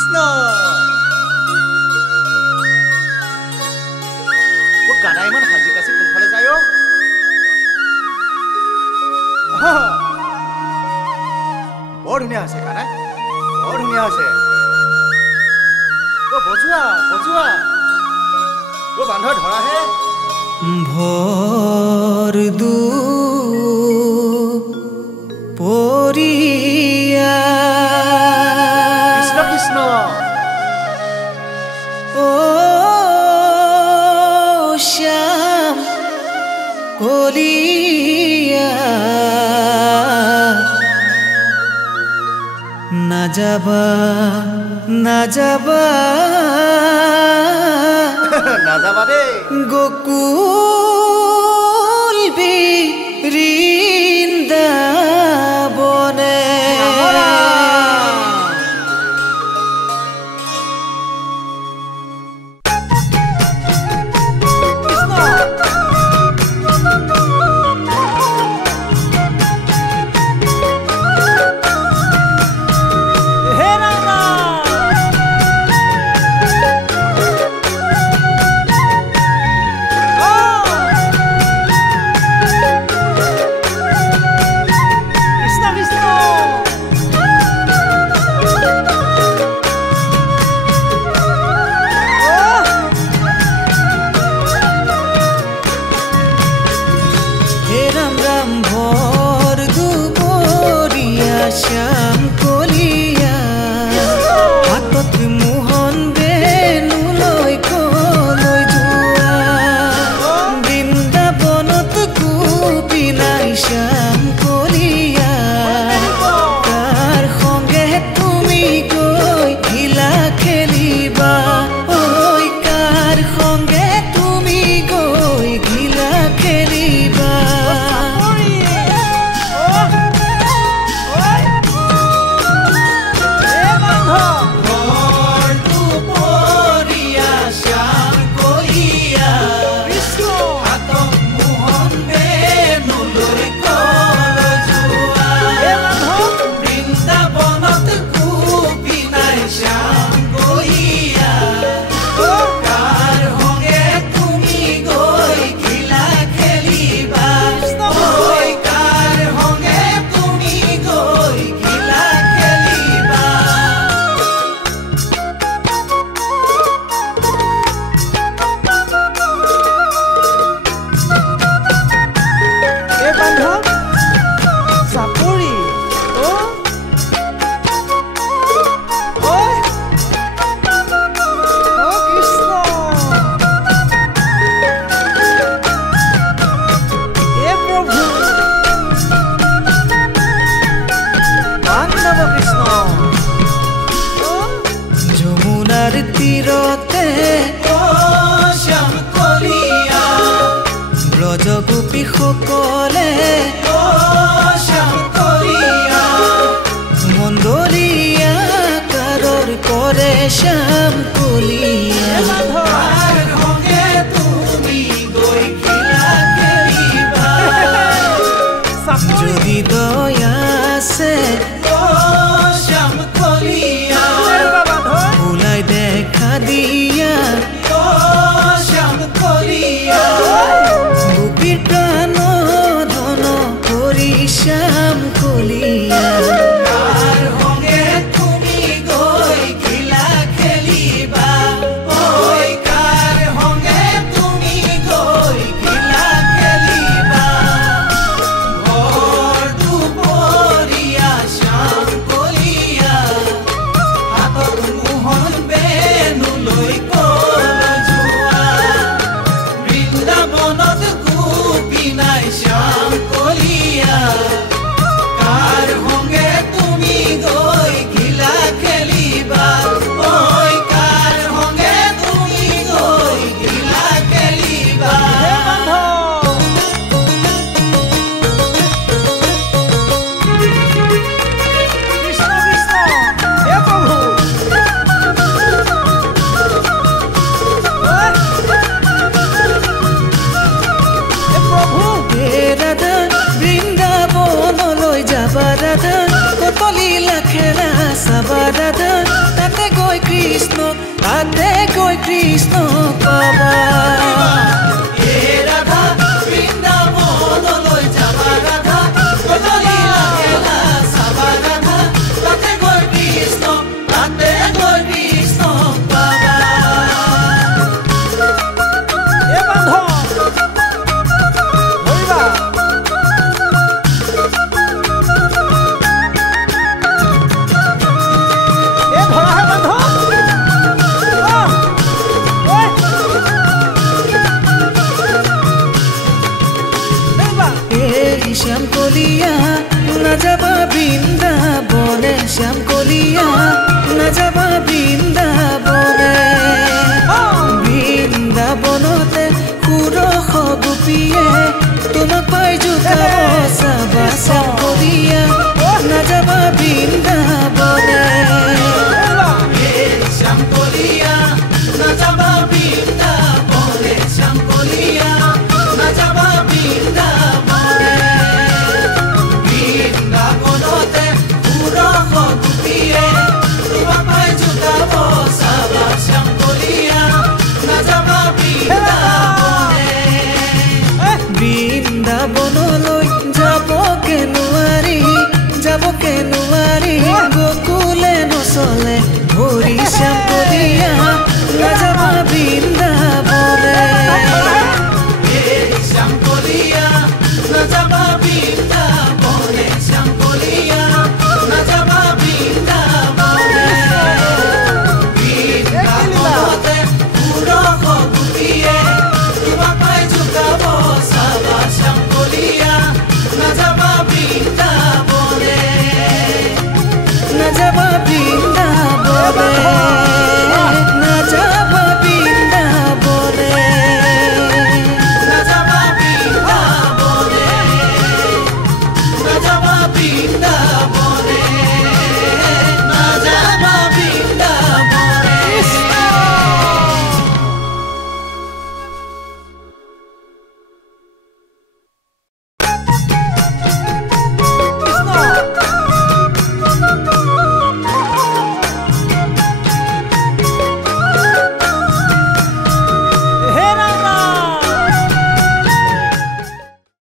কৃষ্ণ ও কানা ইমান হাজি কাছি কোনফালে যায় বৰ ধুনীয়া আছে কানা বৰ ধুনীয়া আছে ও বজুৱা বজুৱা ও বান্ধ ধৰাহে ভৰ দু পৰিয়া কৃষ্ণ কৃষ্ণ ও শ্যাম কলিয়া না যাবা না যাবা না যাবা দে গোকুল বৃন্দাবনে শ্যাম কলিয়া হাতত মোহন বেনুলৈ কলৈ যোৱা বৃন্দাবনত গোপীনাই শ্যাম কলিয়া কাৰ সঙ্গে তুমি গৈ খেলা খেলিবা ঐ কাৰ সঙ্গে তুমি গৈ খেলা খেলিবা যমুনার তীরতে শ্যাম কলিয়া ব্রজগোপী সকলে শ্যাম কলিয়া মন্দলিয়া কারর করে শ্যাম কলিয়া যদি দয়া আছে শ্যাম কলিয়া ভুলাই দেখা দিয়া শ্যাম কলিয়া গোপীৰ প্ৰাণ ধন কৰি শ্যাম কলিয়া Loy কৃষ্ণ তাতে গৈ কৃষ্ণ পাবা